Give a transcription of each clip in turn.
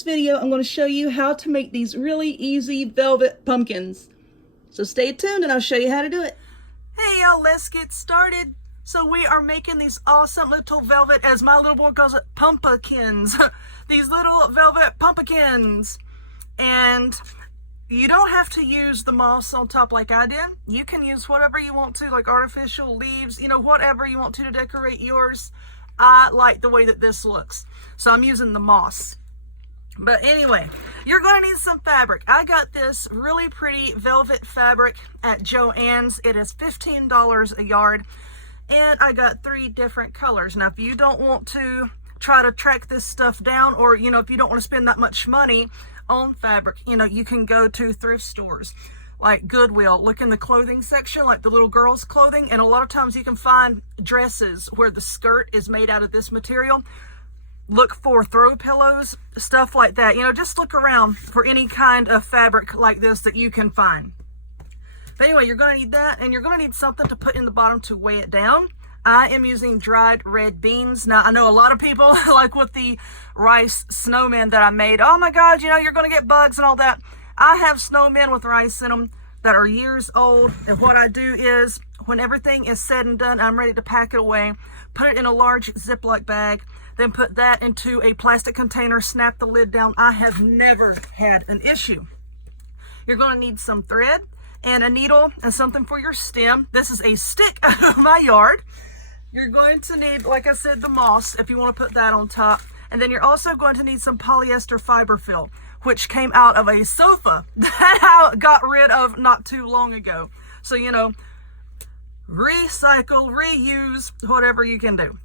this video, I'm going to show you how to make these really easy velvet pumpkins. So stay tuned and I'll show you how to do it. Hey y'all, let's get started. So we are making these awesome little velvet, as my little boy calls it, pumpkins. These little velvet pumpkins. And you don't have to use the moss on top like I did. You can use whatever you want to, like artificial leaves, whatever you want to decorate yours. I like the way that this looks, so I'm using the moss. But anyway, you're going to need some fabric. I got this really pretty velvet fabric at Joann's. It is $15 a yard, and I got 3 different colors. Now, if you don't want to try to track this stuff down, or if you don't want to spend that much money on fabric, you can go to thrift stores like Goodwill. Look in the clothing section, like the little girls' clothing, and a lot of times you can find dresses where the skirt is made out of this material. Look for throw pillows, stuff like that. Just look around for any kind of fabric like this that you can find. But anyway, you're going to need that, and you're going to need something to put in the bottom to weigh it down. I am using dried red beans. Now, I know a lot of people, like with the rice snowmen that I made, oh my God, you're going to get bugs and all that. I have snowmen with rice in them that are years old, and what I do is, when everything is said and done, I'm ready to pack it away, put it in a large Ziploc bag, then put that into a plastic container, snap the lid down. I have never had an issue. You're going to need some thread and a needle and something for your stem. This is a stick out of my yard. You're going to need, like I said, the moss, if you want to put that on top. And then you're also going to need some polyester fiber fill, which came out of a sofa that I got rid of not too long ago. So, recycle, reuse, whatever you can do.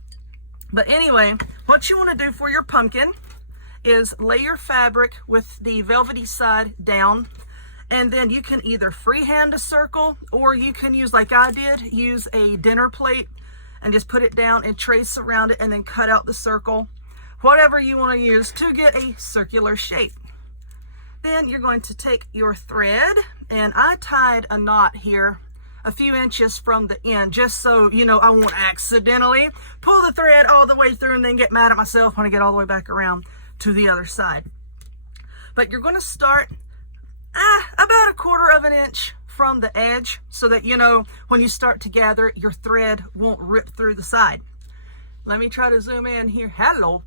But anyway, what you want to do for your pumpkin is lay your fabric with the velvety side down, and then you can either freehand a circle, or you can use, like I did, use a dinner plate and just put it down and trace around it and then cut out the circle. Whatever you want to use to get a circular shape. Then you're going to take your thread, and I tied a knot here a few inches from the end, just so I won't accidentally pull the thread all the way through and then get mad at myself when I get all the way back around to the other side. But you're going to start about 1/4 of an inch from the edge, so that when you start to gather it, your thread won't rip through the side. Let me try to zoom in here. Hello.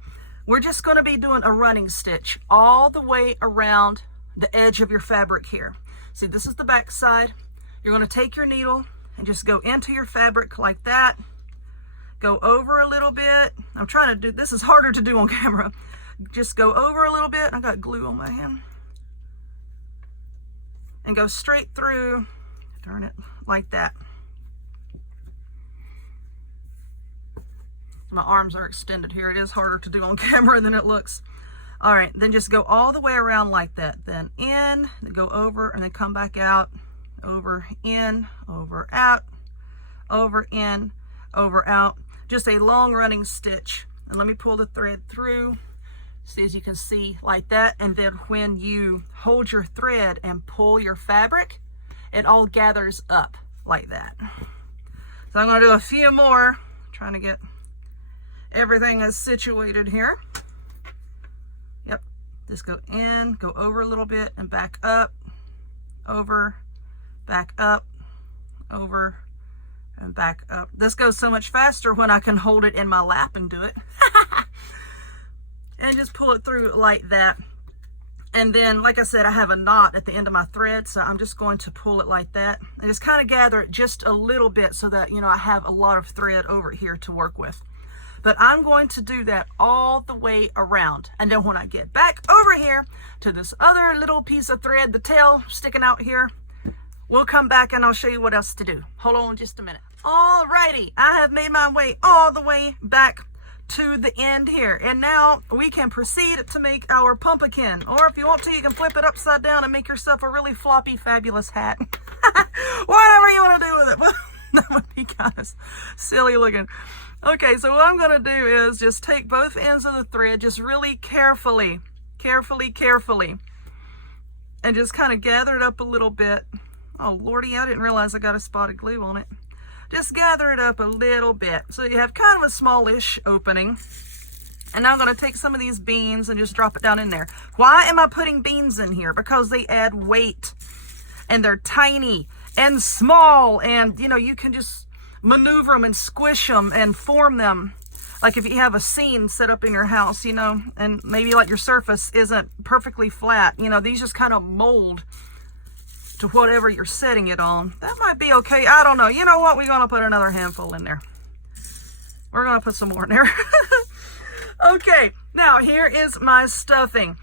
We're just going to be doing a running stitch all the way around the edge of your fabric here. See, this is the back side. You're going to take your needle and just go into your fabric like that. Go over a little bit. I'm trying to do, this is harder to do on camera. Just go over a little bit. I got glue on my hand. And go straight through, turn it like that. My arms are extended here. It is harder to do on camera than it looks. All right, then just go all the way around like that. Then in, then go over, and then come back out. Over, in, over, out, over, in, over, out. Just a long running stitch. And let me pull the thread through. See, as you can see, like that. And then when you hold your thread and pull your fabric, it all gathers up like that. So I'm going to do a few more, trying to get everything is situated here. Yep, just go in, go over a little bit, and back up, over, back up, over, and back up. This goes so much faster when I can hold it in my lap and do it. And just pull it through like that. And then, like I said, I have a knot at the end of my thread, so I'm just going to pull it like that and just kind of gather it just a little bit, so that I have a lot of thread over here to work with. But I'm going to do that all the way around. And then when I get back over here to this other little piece of thread, the tail sticking out here, we'll come back and I'll show you what else to do. Hold on just a minute. Alrighty, I have made my way all the way back to the end here, and now we can proceed to make our pumpkin. Or if you want to, you can flip it upside down and make yourself a really floppy, fabulous hat. Whatever you want to do with it. That would be kind of silly looking. Okay, so what I'm going to do is just take both ends of the thread, just really carefully, and just kind of gather it up a little bit. Oh lordy, I didn't realize I got a spot of glue on it. Just gather it up a little bit so you have kind of a smallish opening. And now I'm going to take some of these beans and just drop it down in there. Why am I putting beans in here? Because they add weight, and they're tiny and small, and you know, you can just maneuver them and squish them and form them. Like if you have a scene set up in your house, you know, and maybe like your surface isn't perfectly flat, you know, these just kind of mold to whatever you're setting it on. That might be okay. I don't know. You know what? We're going to put another handful in there. We're going to put some more in there. Okay, now here is my stuffing.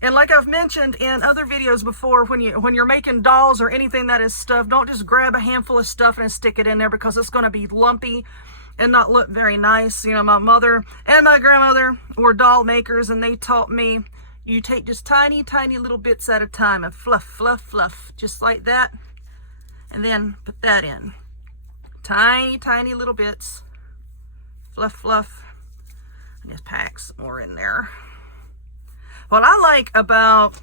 And like I've mentioned in other videos before, when you're making dolls or anything that is stuffed, don't just grab a handful of stuffing and stick it in there, because it's going to be lumpy and not look very nice. You know, my mother and my grandmother were doll makers, and they taught me you take just tiny, tiny little bits at a time and fluff, fluff, fluff, just like that. And then put that in. Tiny, tiny little bits. Fluff, fluff. And just pack some more in there. What I like about,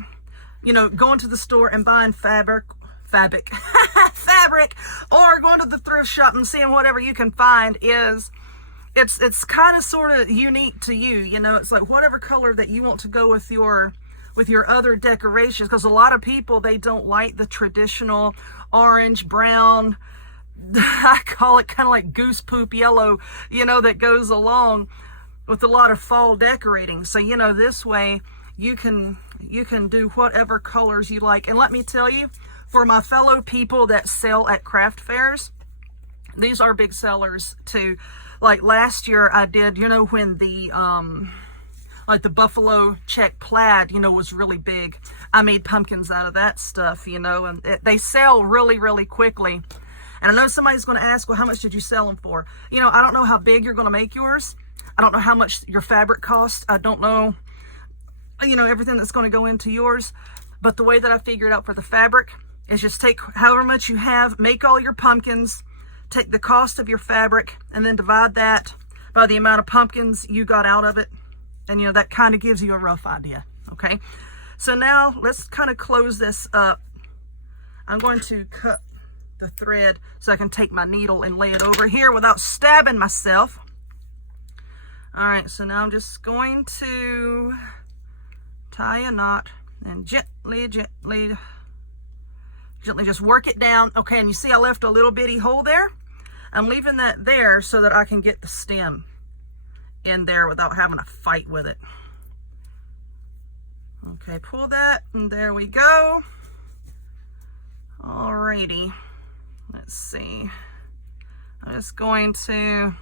you know, going to the store and buying fabric, or going to the thrift shop and seeing whatever you can find is it's kind of sort of unique to you. You know, it's like whatever color that you want to go with your other decorations, because a lot of people, they don't like the traditional orange, brown, I call it kind of like goose poop yellow, you know, that goes along with a lot of fall decorating. So, you know, this way you can do whatever colors you like. And let me tell you, for my fellow people that sell at craft fairs, these are big sellers too. Like last year I did, you know, when the like the buffalo check plaid, you know, was really big. I made pumpkins out of that stuff, you know, and they sell really, really quickly. And I know somebody's going to ask, well, how much did you sell them for? You know, I don't know how big you're going to make yours. I don't know how much your fabric costs. I don't know, you know, everything that's going to go into yours. But the way that I figured out for the fabric is just take however much you have, make all your pumpkins, take the cost of your fabric, and then divide that by the amount of pumpkins you got out of it. And, you know, that kind of gives you a rough idea. Okay. So now let's kind of close this up. I'm going to cut the thread so I can take my needle and lay it over here without stabbing myself. All right, so now I'm just going to tie a knot and gently just work it down. Okay, and you see I left a little bitty hole there? I'm leaving that there so that I can get the stem in there without having to fight with it. Okay, pull that, and there we go. Alrighty, let's see. I'm just going to,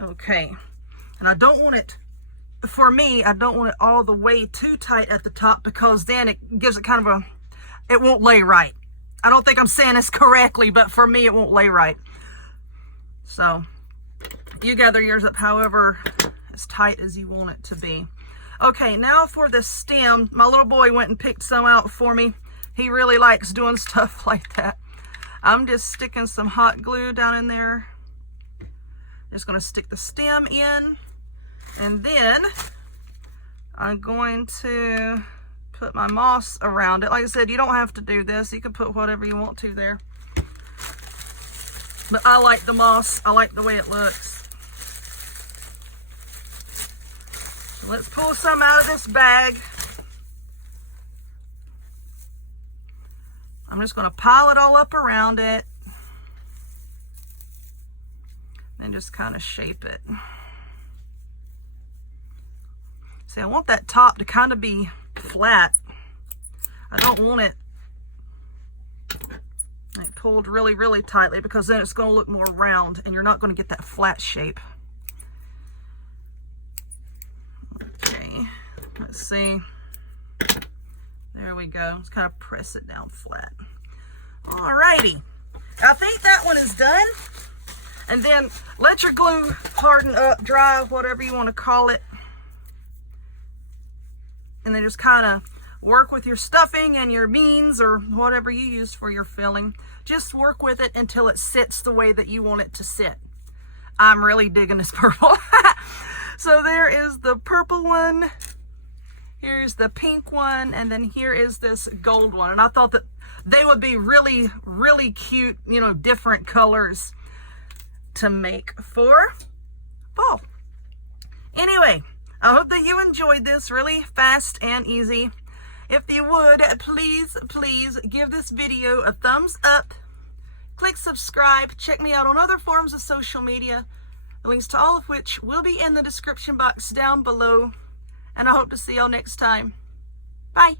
okay, and I don't want it, for me, I don't want it all the way too tight at the top, because then it gives it kind of a, it won't lay right. I don't think I'm saying this correctly, but for me, it won't lay right. So you gather yours up however as tight as you want it to be. Okay, now for the stem, my little boy went and picked some out for me. He really likes doing stuff like that. I'm just sticking some hot glue down in there. Just gonna stick the stem in, and then I'm going to put my moss around it. Like I said, you don't have to do this. You can put whatever you want to there. But I like the moss. I like the way it looks. So let's pull some out of this bag. I'm just going to pile it all up around it. And just kind of shape it. See, I want that top to kind of be flat. I don't want it like pulled really, really tightly, because then it's going to look more round and you're not going to get that flat shape. Okay, let's see. There we go. Let's kind of press it down flat. Alrighty. I think that one is done. And then let your glue harden up, dry, whatever you want to call it. And then just kind of work with your stuffing and your beans or whatever you use for your filling. Just work with it until it sits the way that you want it to sit. I'm really digging this purple. So there is the purple one. Here's the pink one. And then here is this gold one. And I thought that they would be really, really cute, you know, different colors to make for Anyway, I hope that you enjoyed this really fast and easy. If you would, please give this video a thumbs up. Click subscribe. Check me out on other forms of social media, links to all of which will be in the description box down below. And I hope to see y'all next time. Bye.